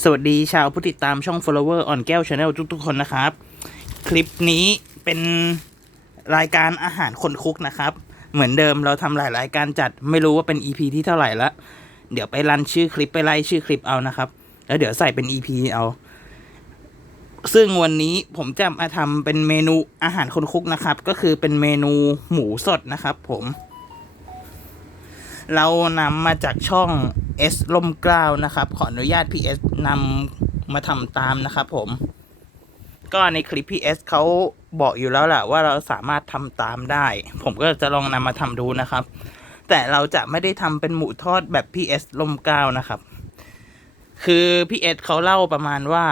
สวัสดีชาวผู้ติดตามช่อง follower on แก้ว channel ทุกๆคนนะครับ คลิปนี้เป็นรายการอาหารคนคุกนะครับ เหมือนเดิมเราทำหลายรายการจัดไม่รู้ว่าเป็น EP ที่เท่าไหร่ละเดี๋ยวไปรันชื่อคลิปไปไล่ชื่อคลิปเอานะครับ แล้วเดี๋ยวใส่เป็น EP เอา ซึ่งวันนี้ผมจะมาทำเป็นเมนูอาหารคนคุกนะครับ ก็คือเป็นเมนูหมูสดนะครับ ผม เรานำมาจากช่อง S ล่มกล้าวนะครับ ขออนุญาต PS นำมาทำตามนะครับผม ก็ในคลิป PS เขาบอกอยู่แล้วแหละว่าเราสามารถทำตามได้ ผมก็จะลองนำมาทำดูนะครับ แต่เราจะไม่ได้ทำเป็นหมูทอดแบบ PS ล่มกล้าวนะครับ คือ PS เขาเล่าประมาณว่า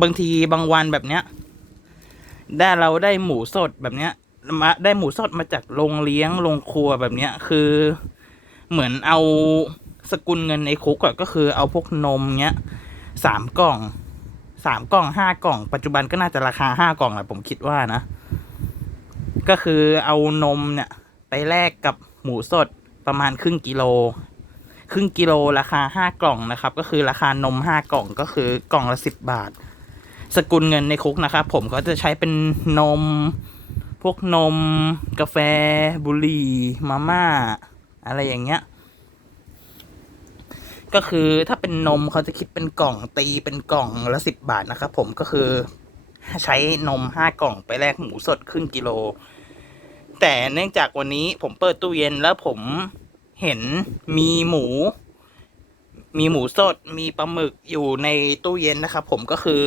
บางทีบางวันแบบเนี้ยได้เราได้หมูสดแบบเนี้ย มาได้หมูสดมาจากโรงเลี้ยงโรงครัวแบบเนี้ย คือเหมือนเอาสกุลเงินในคุกก็คือเอาพวกนมเนี้ยสามกล่องสามกล่องห้ากล่อง ปัจจุบันก็น่าจะราคาห้ากล่องแหละผมคิดว่านะ ก็คือเอานมเนี่ย ไปแลกกับหมูสดประมาณครึ่งกิโล ครึ่งกิโลราคาห้ากล่องนะครับ ก็คือราคานมห้ากล่องก็คือกล่องละสิบบาท สกุลเงินในคุกนะครับผมก็จะใช้เป็นนม พวกนม กาแฟ บุหรี่ มาม่า อะไรอย่างเงี้ย ก็คือถ้าเป็นนมเขาจะคิดเป็นกล่องตีเป็นกล่องละสิบบาทนะครับผมก็คือใช้นมห้ากล่องไปแลกหมูสดครึ่งกิโล แต่เนื่องจากวันนี้ผมเปิดตู้เย็นแล้วผมเห็นมีหมู มีหมูสด มีปลาหมึกอยู่ในตู้เย็นนะครับผมก็คือ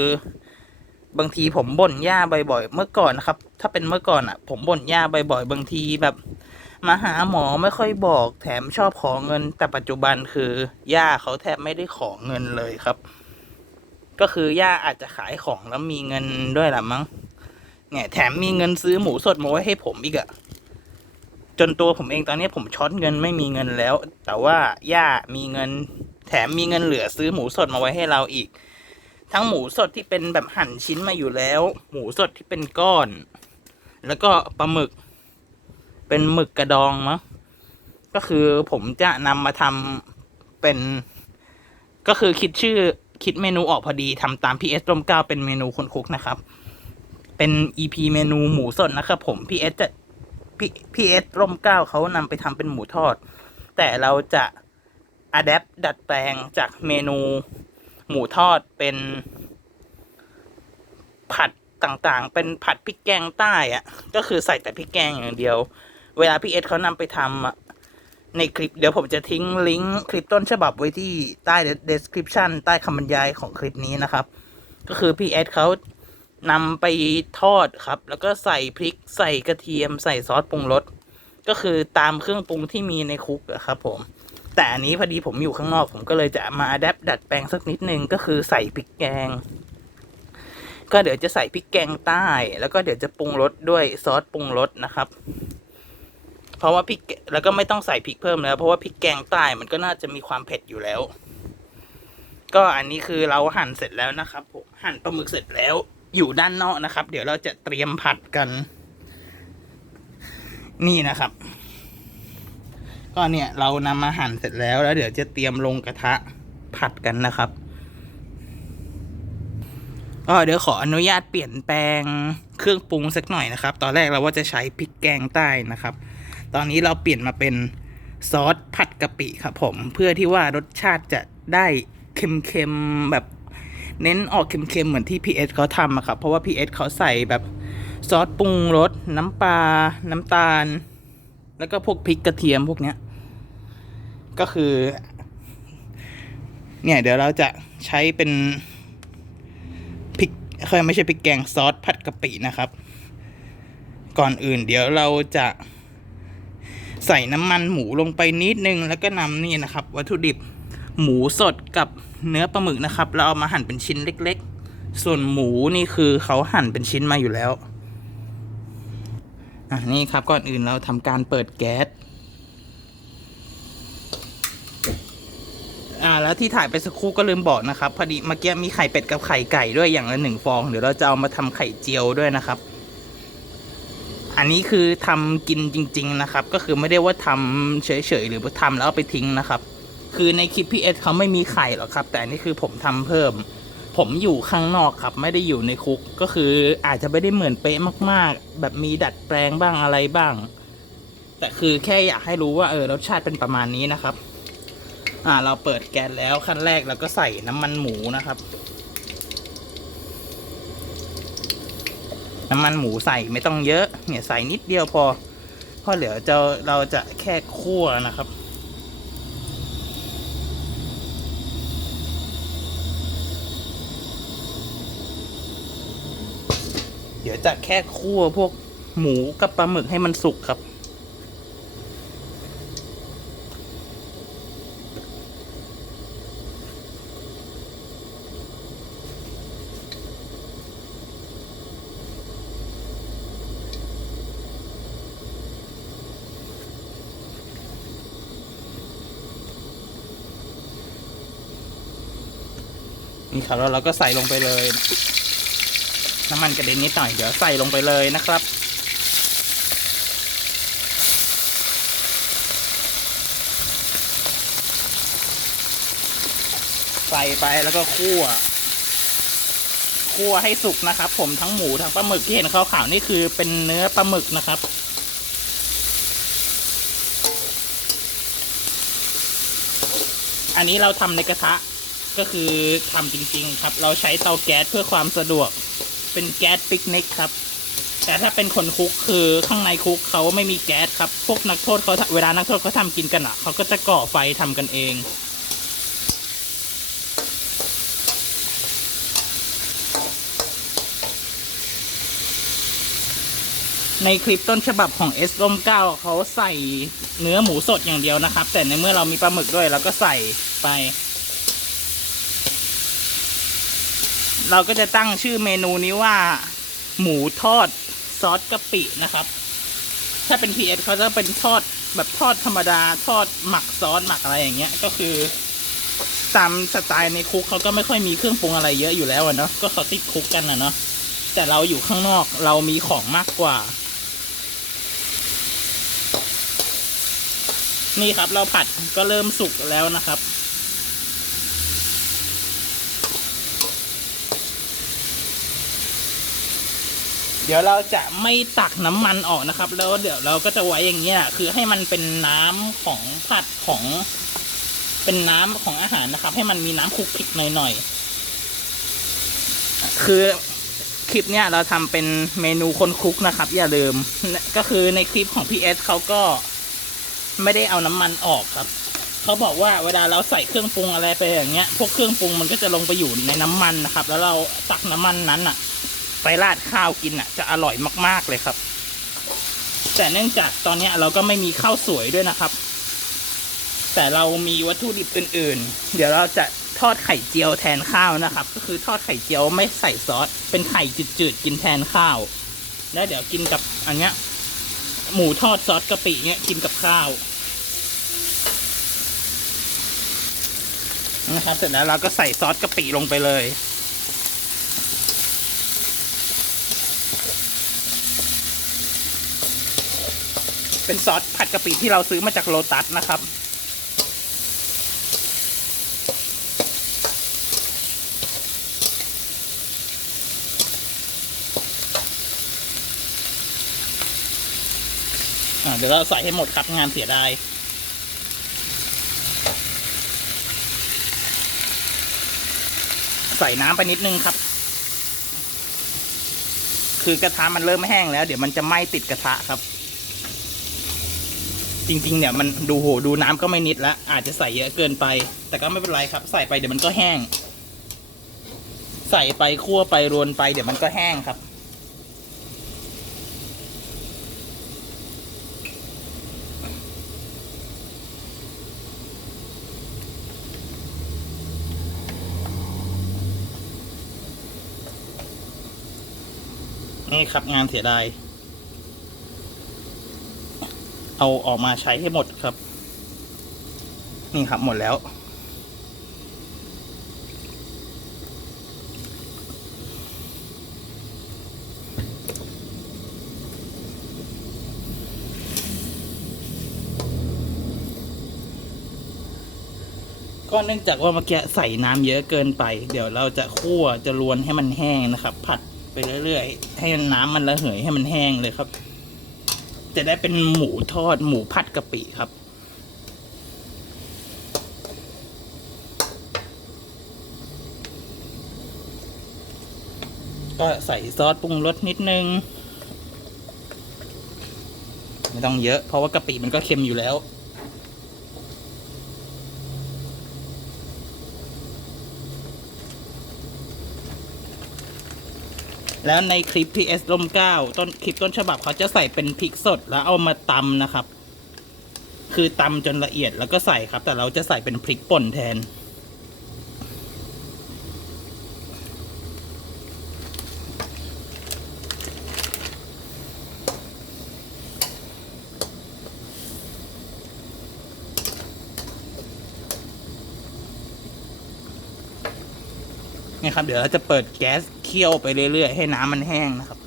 บางทีผมบ่นย่าบ่อยๆ เมื่อก่อนนะครับ ถ้าเป็นเมื่อก่อนอะ ผมบ่นย่าบ่อยๆ บางทีแบบ มาหาหมอไม่ค่อยบอก แถมชอบขอเงิน แต่ปัจจุบันคือย่าเขาแทบไม่ได้ขอเงินเลยครับ ก็คือย่าอาจจะขายของแล้วมีเงินด้วยละมั้ง เนี่ย แถมมีเงินซื้อหมูสดมาไว้ให้ผมอีกอะจนตัวผมเองตอนนี้ผมช็อตเงินไม่มีเงินแล้ว แต่ว่าย่ามีเงิน แถมมีเงินเหลือซื้อหมูสดมาไว้ให้เราอีก ทั้งหมูสดที่เป็นแบบหั่นชิ้นมาอยู่แล้ว หมูสดที่เป็นก้อน แล้วก็ปลาหมึก เป็นหมึกกระดองมั้งก็คือผมจะนำมาทำเป็น ก็คือคิดชื่อคิดเมนูออกพอดีทำตาม PS ร่มเก้าเป็นเมนูคนคุกนะครับ เป็น EP เมนูหมูสดนะครับผม PS จะ PS ร่มเก้าเขานำไปทำเป็นหมูทอด แต่เราจะอัดแอปดัดแปลงจากเมนู หมูทอดเป็น ผัดต่างๆ เป็นผัดพริกแกงใต้อะก็คือใส่แต่พริกแกงอย่างเดียว เวลาพี่เอสเขานำไปทำอะในคลิปเดี๋ยวผมจะทิ้งลิงก์คลิปต้นฉบับไว้ที่ใต้ description ใต้คำบรรยายของคลิปนี้นะครับ ก็คือพี่เอสเขานำไปทอดครับ แล้วก็ใส่พริกใส่กระเทียมใส่ซอสปรุงรสก็คือตามเครื่องปรุงที่มีในคุกอะครับผม แต่อันนี้พอดีผมอยู่ข้างนอก ผมก็เลยจะมาอัดแอปดัดแปลงสักนิดนึงก็คือใส่พริกแกง ก็เดี๋ยวจะใส่พริกแกงใต้ แล้วก็เดี๋ยวจะปรุงรสด้วยซอสปรุงรสนะครับ เพราะว่าพริกแล้วก็ไม่ต้องใส่พริกเพิ่มแล้ว เพราะว่าพริกแกงใต้มันก็น่าจะมีความเผ็ดอยู่แล้ว ก็อันนี้คือเราหั่นเสร็จแล้วนะครับผมหั่นปลาหมึกเสร็จแล้ว อยู่ด้านนอกนะครับ เดี๋ยวเราจะเตรียมผัดกัน นี่นะครับ ก็เนี่ยเรานำมาหั่นเสร็จแล้วแล้ว เดี๋ยวจะเตรียมลงกระทะผัดกันนะครับ ก็เดี๋ยวขออนุญาตเปลี่ยนแปลงเครื่องปรุงสักหน่อยนะครับ ตอนแรกเราว่าจะใช้พริกแกงใต้นะครับ ตอนนี้เราเปลี่ยนมาเป็นซอสผัดกะปิครับผม เพื่อที่ว่ารสชาติจะได้เค็มๆแบบเน้นออกเค็มๆเหมือนที่พีเอสเขาทำอะครับ เพราะว่าพีเอสเขาใส่แบบซอสปรุงรสน้ำปลาน้ำตาล แล้วก็พวกพริกกระเทียมพวกเนี้ย ก็คือ เนี่ย เดี๋ยวเราจะใช้เป็นพริกเคยไม่ใช่พริกแกงซอสผัดกะปินะครับ ก่อนอื่น เดี๋ยวเราจะใส่น้ำมันหมูลงไปนิดนึง แล้วก็นำนี่นะครับ วัตถุดิบหมูสดกับเนื้อปลาหมึกนะครับ เราเอามาหั่นเป็นชิ้นเล็ก ๆ ส่วนหมูนี่คือเขาหั่นเป็นชิ้นมาอยู่แล้ว อะนี่ครับก่อนอื่นเราทำการเปิดแก๊สอ่าแล้วที่ถ่ายไปสักครู่ก็ลืมบอกนะครับพอดีเมื่อกี้มีไข่เป็ดกับไข่ไก่ด้วยอย่างละหนึ่งฟองเดี๋ยวเราจะเอามาทำไข่เจียวด้วยนะครับ อันนี้คือทำกินจริง ๆ นะครับ ก็คือไม่ได้ว่าทำเฉยๆหรือว่าทำแล้วเอาไปทิ้งนะครับ คือในคลิปพีเอสเขาไม่มีไข่หรอกครับ แต่อันนี่คือผมทำเพิ่ม ผมอยู่ข้างนอกครับ ไม่ได้อยู่ในคุกก็คืออาจจะไม่ได้เหมือนเป๊ะมาก ๆ แบบมีดัดแปลงบ้างอะไรบ้าง แต่คือแค่อยากให้รู้ว่าเออรสชาติเป็นประมาณนี้นะครับ อ่า เราเปิดแก๊สแล้วขั้นแรกเราก็ใส่น้ำมันหมูนะครับ น้ำมันหมูใส่ไม่ต้องเยอะ เนี่ยใส่นิดเดียวพอเพราะเหลือจะเราจะแค่คั่วนะครับ ดี๋ยวจะแค่คั่วพวกหมูกับปลาหมึกให้มันสุกครับ นี่ครับแล้วเราก็ใส่ลงไปเลย น้ำมันกระเด็นนิดหน่อยเดี๋ยวใส่ลงไปเลยนะครับ ใส่ไปแล้วก็คั่ว คั่วให้สุกนะครับ ผมทั้งหมูทั้งปลาหมึกที่เห็นขาวๆนี่คือเป็นเนื้อปลาหมึกนะครับอันนี้เราทำในกระทะก็คือทำจริง ๆ ครับ เราใช้เตาแก๊สเพื่อความสะดวก เป็นแก๊สปิกนิกครับ แต่ถ้าเป็นคนคุกคือข้างในคุกเขาไม่มีแก๊สครับ พวกนักโทษเขาเวลานักโทษเขาทำกินกันอะเขาก็จะก่อไฟทำกันเองในคลิปต้นฉบับของเอสลมเก้าเขาใส่เนื้อหมูสดอย่างเดียวนะครับ แต่ในเมื่อเรามีปลาหมึกด้วยเราก็ใส่ไป เราก็จะตั้งชื่อเมนูนี้ว่า หมูทอดซอสกะปินะครับ ถ้าเป็น PS เขาจะเป็นทอดแบบทอดธรรมดาทอดหมักซอสหมักอะไรอย่างเงี้ย ก็คือตามสไตล์ในคุกเขาก็ไม่ค่อยมีเครื่องปรุงอะไรเยอะอยู่แล้วเนาะก็เขาติดคุกกันอะเนาะแต่เราอยู่ข้างนอกเรามีของมากกว่า นี่ครับเราผัดก็เริ่มสุกแล้วนะครับ เดี๋ยวเราจะไม่ตักน้ำมันออกนะครับ แล้วเดี๋ยวเราก็จะไว้อย่างเงี้ยคือให้มันเป็นน้ำของผัดของ เป็นน้ำของอาหารนะครับ ให้มันมีน้ำคลุกคลิกหน่อยๆคือคลิปเนี้ยเราทำเป็นเมนูคนคุกนะครับ อย่าลืมก็คือในคลิปของพีเอสเขาก็ไม่ได้เอาน้ำมันออกครับเขาบอกว่าเวลาเราใส่เครื่องปรุงอะไรไปอย่างเงี้ย พวกเครื่องปรุงมันก็จะลงไปอยู่ในน้ำมันนะครับ แล้วเราตักน้ำมันนั้นอะ ไปราดข้าวกินอะ จะอร่อยมาก ๆเลยครับ แต่เนื่องจากตอนนี้เราก็ไม่มีข้าวสวยด้วยนะครับ แต่เรามีวัตถุดิบอื่น ๆ เดี๋ยวเราจะทอดไข่เจียวแทนข้าวนะครับ ก็คือทอดไข่เจียวไม่ใส่ซอสเป็นไข่จืดๆกินแทนข้าว แล้วเดี๋ยวกินกับอันเนี้ยหมูทอดซอสกะปิเนี้ยกินกับข้าวนะครับเสร็จแล้วเราก็ใส่ซอสกะปิลงไปเลย เป็นซอสผัดกะปิที่เราซื้อมาจากโลตัสนะครับ เดี๋ยวเราใส่ให้หมดครับงานเสียดายใส่น้ำไปนิดนึงครับ คือกระทะมันเริ่มแห้งแล้ว เดี๋ยวมันจะไหม้ติดกระทะครับ จริง ๆ เนี่ยมันดูโหดูน้ำก็ไม่นิดละอาจจะใส่เยอะเกินไป แต่ก็ไม่เป็นไรครับ ใส่ไปเดี๋ยวมันก็แห้ง ใส่ไปคั่วไปรวนไปเดี๋ยวมันก็แห้งครับ นี่ครับงานเสียดาย เอาออกมาใช้ให้หมดครับ นี่ครับหมดแล้ว ก็เนื่องจากว่าเมื่อกี้ใส่น้ำเยอะเกินไป เดี๋ยวเราจะคั่วจะลวนให้มันแห้งนะครับ ผัด ไปเรื่อยๆ ให้น้ำมันระเหยให้มันแห้งเลยครับ จะได้เป็นหมูทอดหมูผัดกะปิครับ ก็ใส่ซอสปรุงรสนิดนึง ไม่ต้องเยอะเพราะว่ากะปิมันก็เค็มอยู่แล้ว แล้วในคลิป PS ลมเก้าต้นคลิปต้นฉบับเขาจะใส่เป็นพริกสดแล้วเอามาตำนะครับ คือตำจนละเอียดแล้วก็ใส่ครับ แต่เราจะใส่เป็นพริกป่นแทน นี่ครับ เดี๋ยวเราจะเปิดแก๊สเคี่ยวไปเรื่อยๆ ให้น้ำมันแห้งนะครับ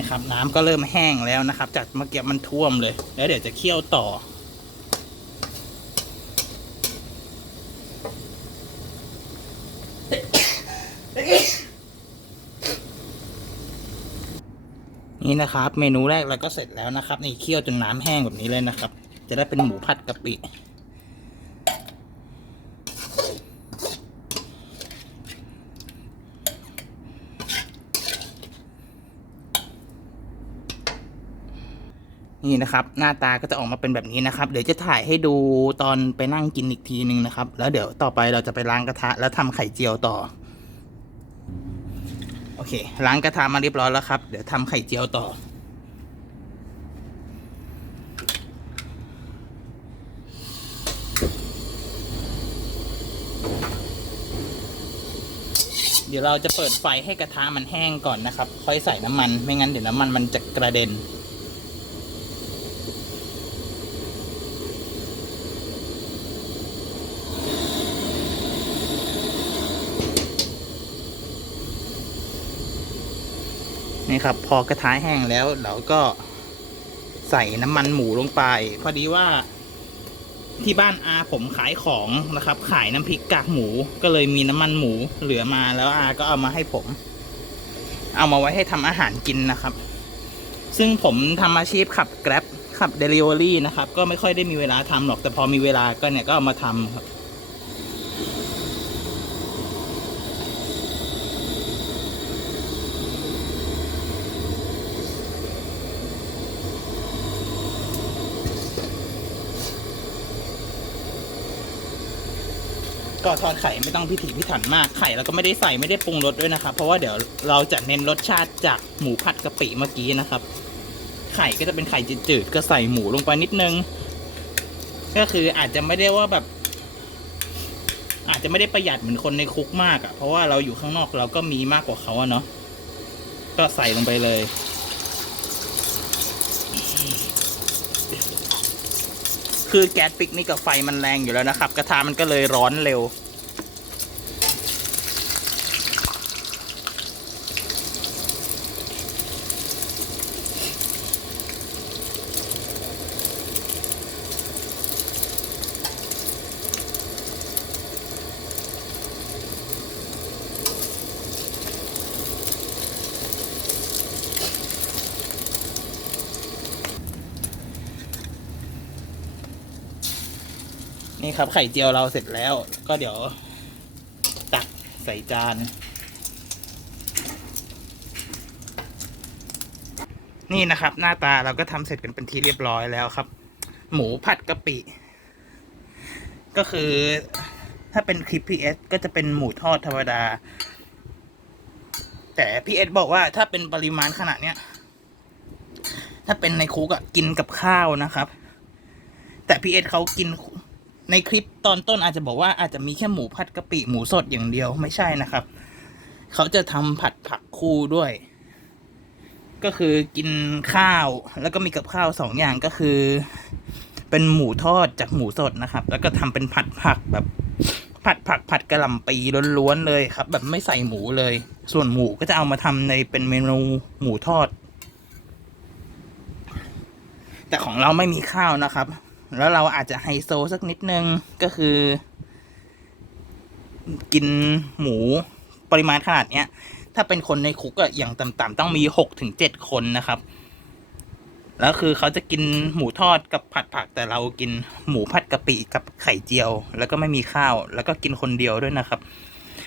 นี่ครับ น้ำก็เริ่มแห้งแล้วนะครับ จากเมื่อกี้มันท่วมเลย แล้วเดี๋ยวจะเคี่ยวต่อ นี่นะครับ เมนูแรกเราก็เสร็จแล้วนะครับ นี่เคี่ยวจนน้ำแห้งแบบนี้เลยนะครับ จะได้เป็นหมูผัดกะปิ นี่นะครับ หน้าตาก็จะออกมาเป็นแบบนี้นะครับ เดี๋ยวจะถ่ายให้ดูตอนไปนั่งกินอีกทีนึงนะครับ แล้วเดี๋ยวต่อไปเราจะไปล้างกระทะแล้วทำไข่เจียวต่อ โอเค ล้างกระทะมาเรียบร้อยแล้วครับ เดี๋ยวทำไข่เจียวต่อ เดี๋ยวเราจะเปิดไฟให้กระทะมันแห้งก่อนนะครับ ค่อยใส่น้ำมัน ไม่งั้นเดี๋ยวน้ำมันมันจะกระเด็น ครับ พอกระทะแห้งแล้วเราก็ใส่น้ำมันหมูลงไป พอดีว่าที่บ้านอาผมขายของนะครับ ขายน้ำพริกกากหมูก็เลยมีน้ำมันหมูเหลือมาแล้วอาก็เอามาให้ผม เอามาไว้ให้ทำอาหารกินนะครับ ซึ่งผมทำอาชีพขับแกร็บขับเดลิเวอรี่นะครับ ก็ไม่ค่อยได้มีเวลาทำหรอกแต่พอมีเวลาก็เนี่ยก็เอามาทำครับ ก็ทอดไข่ไม่ต้องพิถีพิถันมากไข่เราก็ไม่ได้ใส่ไม่ได้ปรุงรสด้วยนะครับ เพราะว่าเดี๋ยวเราจะเน้นรสชาติจากหมูผัดกะปิเมื่อกี้นะครับ ไข่ก็จะเป็นไข่จืดๆก็ใส่หมูลงไปนิดนึง ก็คืออาจจะไม่ได้ว่าแบบ อาจจะไม่ได้ประหยัดเหมือนคนในคุกมากอะ่ะ เพราะว่าเราอยู่ข้างนอกเราก็มีมากกว่าเขาอะเนาะก็ใส่ลงไปเลยคือแก๊สปิกนี่กับไฟมันแรงอยู่แล้วนะครับ กระทะมันก็เลยร้อนเร็ว นี่ครับไข่เจียวเราเสร็จแล้ว ก็เดี๋ยว ตักใส่จาน นี่นะครับ หน้าตาเราก็ทำเสร็จกันเป็นที่เรียบร้อยแล้วครับ หมูผัดกะปิ ก็คือถ้าเป็นคลิปพีเอสก็จะเป็นหมูทอดธรรมดา แต่พีเอสบอกว่าถ้าเป็นปริมาณขนาดเนี้ย ถ้าเป็นในคุกอะกินกับข้าวนะครับ แต่พีเอสเขากิน ในคลิปตอนต้นอาจจะบอกว่าอาจจะมีแค่หมูผัดกะปิหมูสดอย่างเดียวไม่ใช่นะครับ เขาจะทำผัดผักคู่ด้วย ก็คือกินข้าว แล้วก็มีกับข้าวสองอย่างก็คือ เป็นหมูทอดจากหมูสดนะครับ แล้วก็ทำเป็นผัดผักแบบผัดผักผัดกระหล่ำปีล้วนๆเลยครับ แบบไม่ใส่หมูเลย ส่วนหมูก็จะเอามาทำในเป็นเมนูหมูทอด แต่ของเราไม่มีข้าวนะครับ แล้วเราอาจจะไฮโซสักนิดนึงก็คือ กินหมูปริมาณขนาดเนี้ย ถ้าเป็นคนในคุกอะอย่างต่ำๆต้องมีหกถึงเจ็ดคนนะครับ แล้วคือเขาจะกินหมูทอดกับผัดผักแต่เรากินหมูผัดกะปิกับไข่เจียว แล้วก็ไม่มีข้าว แล้วก็กินคนเดียวด้วยนะครับ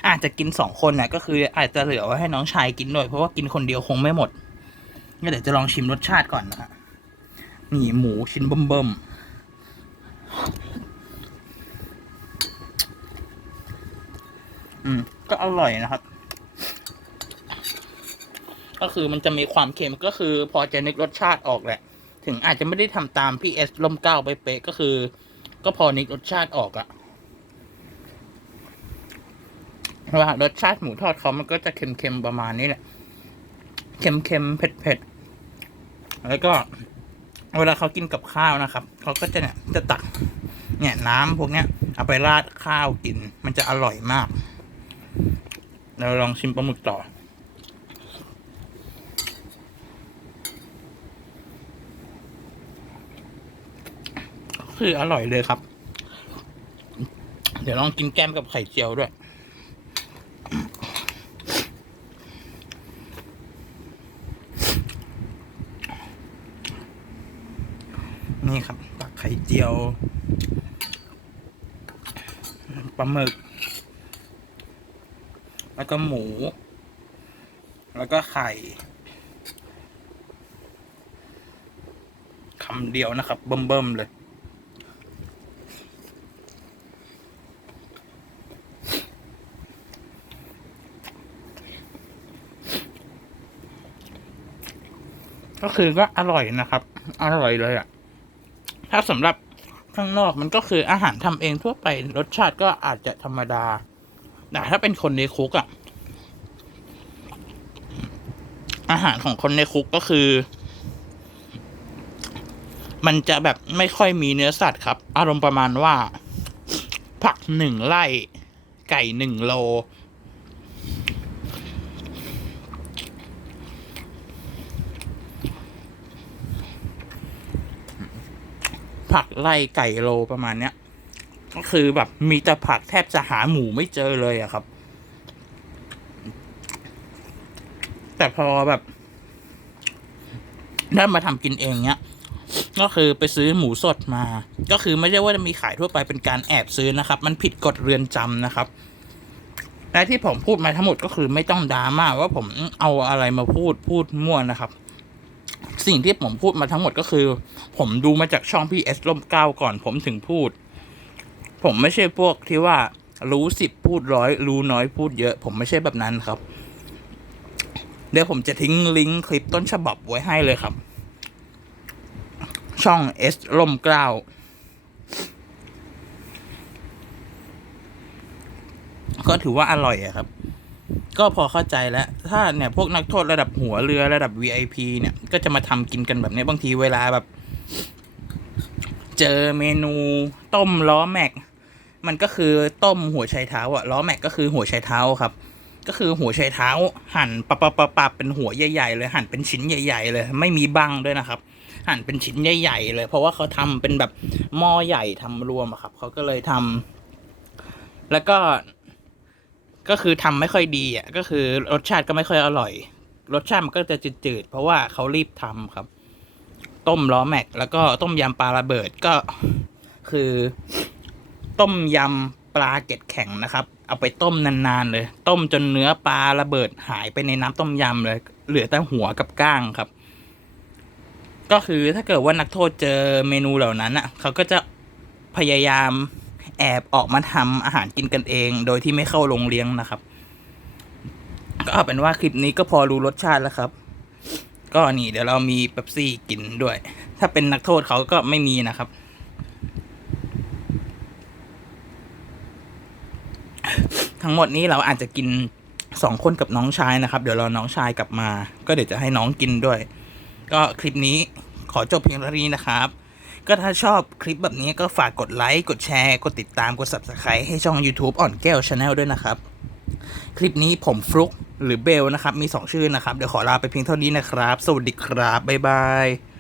อาจจะกินสองคนนะก็คืออาจจะเหลือไว้ให้น้องชายกินด้วยเพราะว่ากินคนเดียวคงไม่หมดก็เดี๋ยวจะลองชิมรสชาติก่อนนะฮะนี่หมูชิ้นเบิ่มๆ อืม ก็อร่อยนะครับ ก็คือมันจะมีความเค็มก็คือพอจะนึกรสชาติออกแหละ ถึงอาจจะไม่ได้ทำตามพี่เอสลมเก้าไปเป๊ะก็คือ ก็พอนึกรสชาติออกอะว่ารสชาติหมูทอดเขามันก็จะเค็มๆประมาณนี้แหละ เค็มๆเผ็ดๆแล้วก็ เวลาเขากินกับข้าวนะครับ เขาก็จะเนี่ยจะตัก เนี่ยน้ำพวกเนี้ยเอาไปราดข้าวกิน มันจะอร่อยมาก เราลองชิมปลาหมึกต่อ คืออร่อยเลยครับ เดี๋ยวลองกินแก้มกับไข่เจียวด้วย นี่ครับตักไข่เจียวปลาหมึก แล้วก็หมู แล้วก็ไข่คำเดียวนะครับ เบิ่มๆเลยก็คือก็อร่อยนะครับ อร่อยเลยอะ่ะ ถ้าสำหรับข้างนอกมันก็คืออาหารทำเองทั่วไปรสชาติก็อาจจะธรรมดาแต่ถ้าเป็นคนในคุกอะ่ะ อาหารของคนในคุกก็คือ มันจะแบบไม่ค่อยมีเนื้อสัตว์ครับ อารมณ์ประมาณว่า ผักหนึ่งไร่ไก่หนึ่งโล ผักไล่ไก่โลประมาณเนี้ยก็คือแบบมีแต่ผักแทบจะหาหมูไม่เจอเลยอะครับ แต่พอแบบได้มาทำกินเองเนี้ย ก็คือไปซื้อหมูสดมา ก็คือไม่ใช่ว่าจะมีขายทั่วไปเป็นการแอบซื้อนะครับ มันผิดกฎเรือนจำนะครับและที่ผมพูดมาทั้งหมดก็คือไม่ต้องดราม่าว่าผมเอาอะไรมาพูดพูดมั่วนะครับ สิ่งที่ผมพูดมาทั้งหมดก็คือ ผมดูมาจากช่องพี่เอสลมเก้าก่อนผมถึงพูด ผมไม่ใช่พวกที่ว่ารู้สิบพูดร้อยรู้น้อยพูดเยอะ ผมไม่ใช่แบบนั้นครับ เดี๋ยวผมจะทิ้งลิงก์คลิปต้นฉบับไว้ให้เลยครับ ช่องเอสลมเกล้าก็ถือว่าอร่อยอะครับ ก็พอเข้าใจแล้ว ถ้าเนี่ยพวกนักโทษระดับหัวเรือระดับ VIP เนี่ยก็จะมาทำกินกันแบบนี้บางทีเวลาแบบ เจอเมนูต้มล้อแม็ก มันก็คือต้มหัวไชเท้าอะล้อแม็กก็คือหัวไชเท้าครับ ก็คือหัวไชเท้า หั่นปับปับปับปับเป็นหัวใหญ่ๆเลยหั่นเป็นชิ้นใหญ่ ๆ เลย ไม่มีบังด้วยนะครับ หั่นเป็นชิ้นใหญ่ ๆ เลย เพราะว่าเขาทำเป็นแบบหม้อใหญ่ทำรวมอะครับเขาก็เลยทำแล้วก็ ก็คือทำไม่ค่อยดีอะก็คือรสชาติก็ไม่ค่อยอร่อย รสชาติมันก็จะจืดๆเพราะว่าเขารีบทำครับ ต้มล้อแม็ก แล้วก็ต้มยำปลาระเบิดก็คือ ต้มยำปลาเกล็ดแข็งนะครับ เอาไปต้มนานๆเลย ต้มจนเนื้อปลาระเบิดหายไปในน้ำต้มยำเลย เหลือแต่หัวกับก้างครับ ก็คือถ้าเกิดว่านักโทษเจอเมนูเหล่านั้นอะเขาก็จะพยายาม แอบออกมาทำอาหารกินกันเอง โดยที่ไม่เข้าโรงเลี้ยงนะครับ ก็เอาเป็นว่าคลิปนี้ก็พอรู้รสชาติแล้วครับ ก็นี่เดี๋ยวเรามีเป๊ปซี่กินด้วย ถ้าเป็นนักโทษเขาก็ไม่มีนะครับ ทั้งหมดนี้เราอาจจะกินสองคนกับน้องชายนะครับ เดี๋ยวรอน้องชายกลับมา ก็เดี๋ยวจะให้น้องกินด้วย ก็คลิปนี้ขอจบเพียงเท่านี้นะครับ ก็ถ้าชอบคลิปแบบนี้ก็ฝากกดไลค์ กดแชร์ กดติดตาม กด subscribe ให้ช่อง YouTube อ่อนแก้ว Channel ด้วยนะครับ คลิปนี้ผมฟลุกหรือเบลนะครับ มี 2 ชื่อนะครับ เดี๋ยวขอลาไปเพียงเท่านี้นะครับ สวัสดีครับ บ๊ายบาย